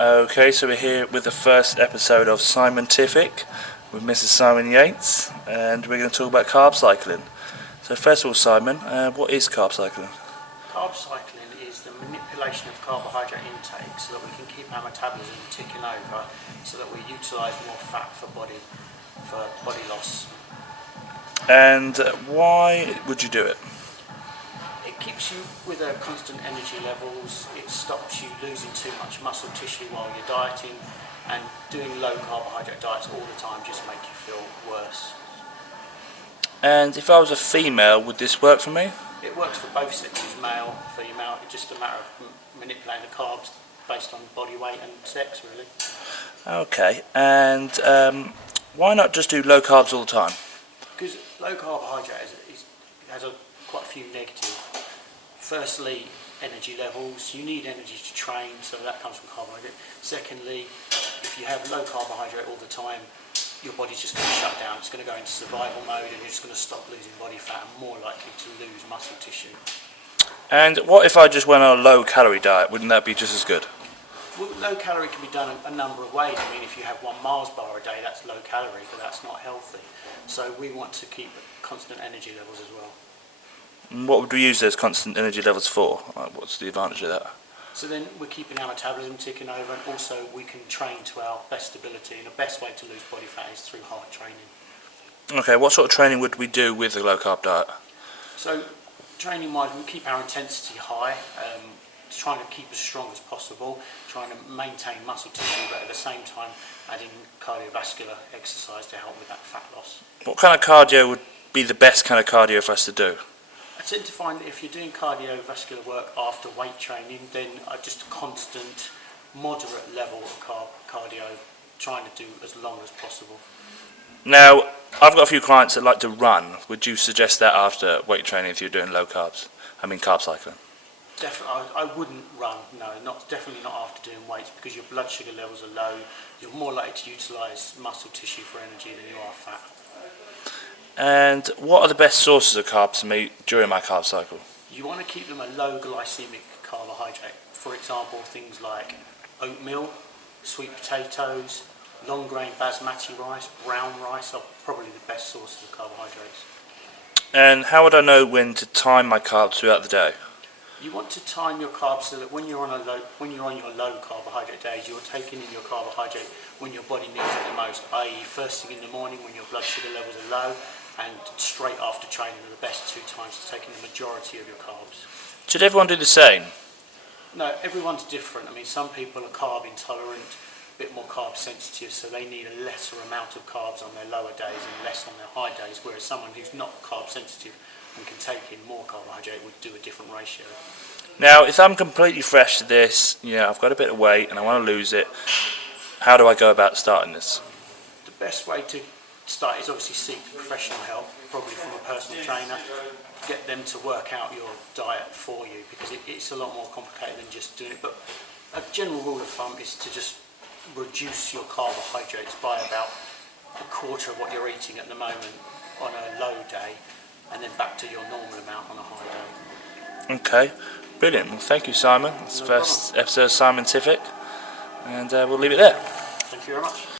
Okay, so we're here with the first episode of SIMONtific with Mrs. Simon Yates, and we're going to talk about carb cycling. So first of all, Simon, what is carb cycling? Carb cycling is the manipulation of carbohydrate intake so that we can keep our metabolism ticking over, so that we utilise more fat for body loss. And why would you do it? It keeps you with a constant energy levels, it stops you losing too much muscle tissue while you're dieting, and doing low carbohydrate diets all the time just make you feel worse. And if I was a female, would this work for me? It works for both sexes, male, female. It's just a matter of manipulating the carbs based on body weight and sex, really. Okay, and why not just do low carbs all the time? Because low carbohydrate has quite a few negatives. Firstly, energy levels. You need energy to train, so that comes from carbohydrate. Secondly, if you have low carbohydrate all the time, your body's just going to shut down. It's going to go into survival mode, and you're just going to stop losing body fat and more likely to lose muscle tissue. And what if I just went on a low calorie diet? Wouldn't that be just as good? Well, low calorie can be done a number of ways. I mean, if you have 1 Mars bar a day, that's low calorie, but that's not healthy. So we want to keep constant energy levels as well. And what would we use those constant energy levels for? What's the advantage of that? So then we're keeping our metabolism ticking over, and also we can train to our best ability, and the best way to lose body fat is through hard training. Okay, what sort of training would we do with a low carb diet? So training wise, we keep our intensity high, trying to keep as strong as possible, trying to maintain muscle tissue, but at the same time adding cardiovascular exercise to help with that fat loss. What kind of cardio would be the best kind of cardio for us to do? I tend to find that if you're doing cardiovascular work after weight training, then just a constant, moderate level of cardio, trying to do as long as possible. Now, I've got a few clients that like to run. Would you suggest that after weight training if you're doing low carbs? I mean carb cycling. Definitely, I wouldn't run, no, definitely not after doing weights, because your blood sugar levels are low. You're more likely to utilise muscle tissue for energy than you are fat. And what are the best sources of carbs to me during my carb cycle? You want to keep them a low glycemic carbohydrate. For example, things like oatmeal, sweet potatoes, long grain basmati rice, brown rice are probably the best sources of carbohydrates. And how would I know when to time my carbs throughout the day? You want to time your carbs so that when you're on your low carbohydrate days, you're taking in your carbohydrate when your body needs it the most, i.e. first thing in the morning when your blood sugar levels are low, and straight after training are the best 2 times to taking the majority of your carbs. Should everyone do the same? No, everyone's different. I mean, some people are carb intolerant, a bit more carb sensitive, so they need a lesser amount of carbs on their lower days and less on their high days, whereas someone who's not carb sensitive and can take in more carbohydrate would do a different ratio. Now, if I'm completely fresh to this, I've got a bit of weight and I want to lose it, how do I go about starting this? The best way to start is obviously seek professional help, probably from a personal trainer. Get them to work out your diet for you, because it's a lot more complicated than just doing it. But a general rule of thumb is to just reduce your carbohydrates by about a quarter of what you're eating at the moment on a low day, and then back to your normal amount on a high day. Okay, brilliant. Well, thank you, Simon. It's the first episode of SIMONtific, and we'll leave it there. Thank you very much.